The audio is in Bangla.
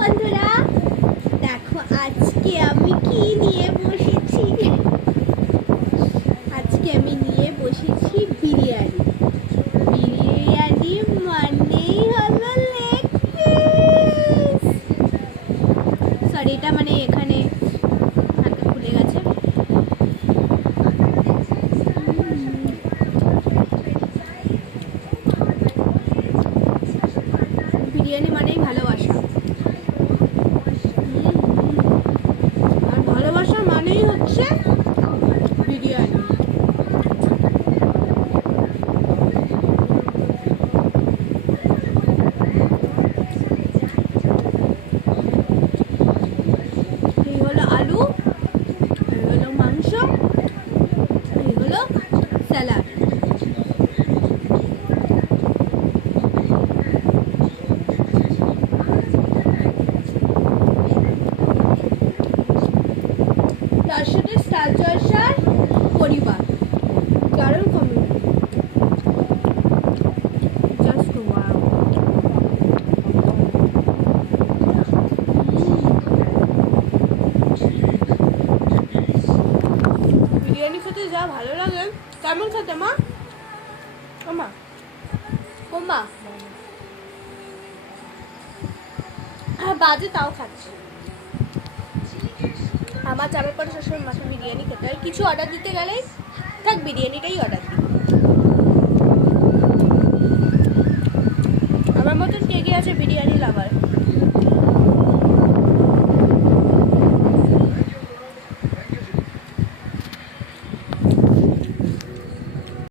বন্ধুরা দেখো আজকে আমি কি নিয়ে বসেছি। আজকে আমি নিয়ে বসেছি বিরিয়ানি। বিরিয়ানি মানেই হলো লেগ পিস। সরি, এটা মানে এখানে হাতে খুলে গেছে। বিরিয়ানি মানেই ভালোবাসা। আর ভালোবাসা মানেই হচ্ছে বিরিয়ানি। এই হলো আলু, এই হলো মাংস, এই হলো স্যালাড। তার সাথে স্টার জলসার পরিবার, দারুণ কমেডি। Just wow. বিরিয়ানি খেতে যা ভালো লাগে। কেমন খেতে মা? ওমা ওমা বাজে তাও খাচ্ছে। আমার চাপের পরে সবসময় মাকে বিরিয়ানি খেতে হয়। কিছু অর্ডার দিতে গেলেই থাক বিরিয়ানিটাই অর্ডার দিই।